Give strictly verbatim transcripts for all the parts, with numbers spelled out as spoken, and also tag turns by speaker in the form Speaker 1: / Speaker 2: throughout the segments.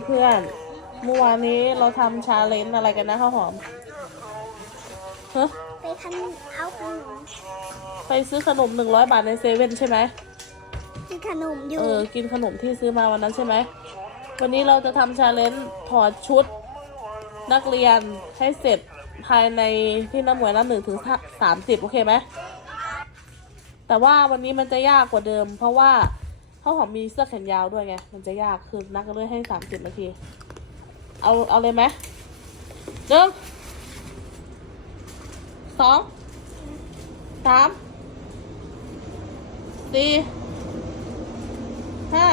Speaker 1: เพื่อนๆเมื่อวานนี้เราทำชาเลนจ์อะไรกันนะข้าวหอมฮะ
Speaker 2: ไปขนมเอาขนม
Speaker 1: ไปซื้อขนมหนึ่งร้อยบาทในเซเว่นใช่ไหม
Speaker 2: กินขนมอยู่
Speaker 1: เออกินขนมที่ซื้อมาวันนั้นใช่ไหมวันนี้เราจะทำชาเลนจ์ถอดชุดนักเรียนให้เสร็จภายในที่น้ำหมวยนับหนึ่งถึงสามสิบโอเคไหมแต่ว่าวันนี้มันจะยากกว่าเดิมเพราะว่าข้าวหอมมีเสื้อแขนยาวด้วยไงมันจะยากคือนักเรียนให้สามสิบนาทีเอาเอาเลยไหมหนึ่งสองสามสี่ห้า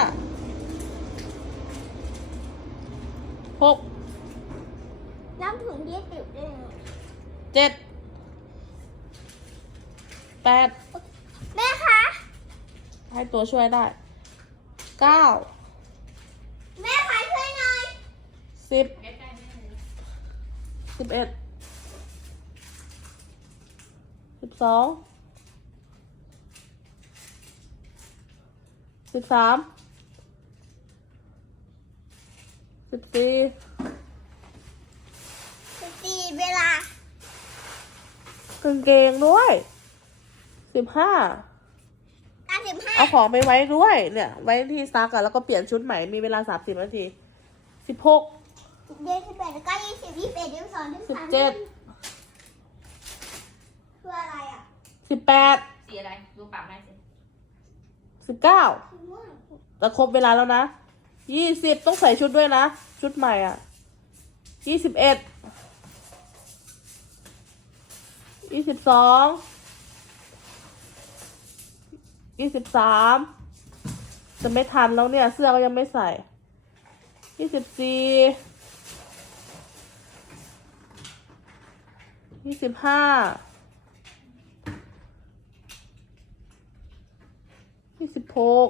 Speaker 1: หก
Speaker 2: น้ำถุงยี่สิบด้วย
Speaker 1: เจ็ดแปด
Speaker 2: แม่คะ
Speaker 1: ให้ตัวช่วยได้เก้า
Speaker 2: แม่คะช่วยหน่อย
Speaker 1: สิบสิบเอ็ดสิบสองสิบสามสิบสี่
Speaker 2: สิบสี่เวลาก
Speaker 1: างเกงด้วยสิบห้า
Speaker 2: การสิบห้า
Speaker 1: เอาของไปไว้ด้วยเนี่ยไว้ที่ซักอะแล้วก็เปลี่ยนชุดใหม่มีเวลาสามสิบนาทีสิบหก
Speaker 2: เดือนสิบแปดแล้วก็ยี่สิบยี่สิบเอ็ดยี่สิบสองยี่สิบ
Speaker 1: สิบ
Speaker 2: สาม
Speaker 1: เจ็ด
Speaker 2: คืออะไรอ่ะ
Speaker 1: สิบแปด
Speaker 3: สีอะไรดูปากได้สิ
Speaker 1: สิบเก้าแต่ครบเวลาแล้วนะยี่สิบต้องใส่ชุดด้วยนะชุดใหม่อ่ะยี่สิบเอ็ดยี่สิบสองยี่สิบสามจะไม่ทันแล้วเนี่ยเสื้อก็ยังไม่ใส่ยี่สิบสี่ยี่สิบห้ายี่สิบหก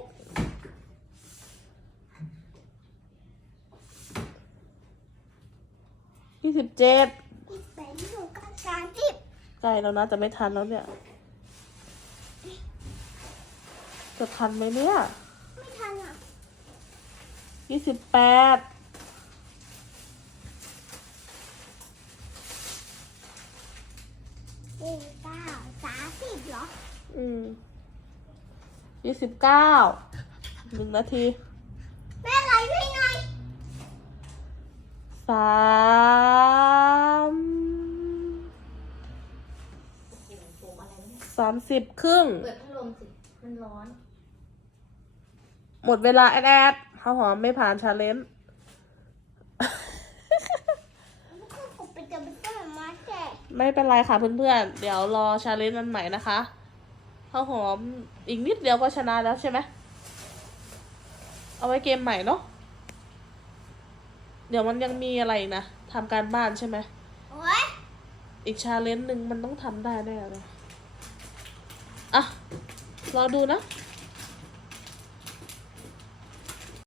Speaker 1: ยี่สิบเจ็ด
Speaker 2: ยี่สิบแปดยี่สิบเก้าสามสิบ
Speaker 1: ใกล้แล้วนะจะไม่ทันแล้วเนี่ยจะทันไหมเนี่ย
Speaker 2: ไม่ทันอ่ะ
Speaker 1: ยี่สิบแปด
Speaker 2: ยี่สิบเก้าสามสิบเหรอ
Speaker 1: อืมยี่สิบเก้าหนึ่งนาที
Speaker 2: แม่อะไรช่วยหน่อย
Speaker 1: สามสามสิบครึ่ง
Speaker 3: เปิดพัดลมสิมันร้อน
Speaker 1: หมดเวลาแอดแอดข้าวหอมไม่ผ่านชาเลนจ์ไม่เป็นไรค่ะเพื่อนๆเดี๋ยวรอชาเลนจ์อันใหม่นะคะข้าวหอมอีกนิดเดียวก็ชนะแล้วใช่ไหมเอาไว้เกมใหม่เนาะเดี๋ยวมันยังมีอะไรอีกนะทำการบ้านใช่ไหมอีกชาเลนจ์หนึ่งมันต้องทำได้แน่เลยอ่ะรอดูนะ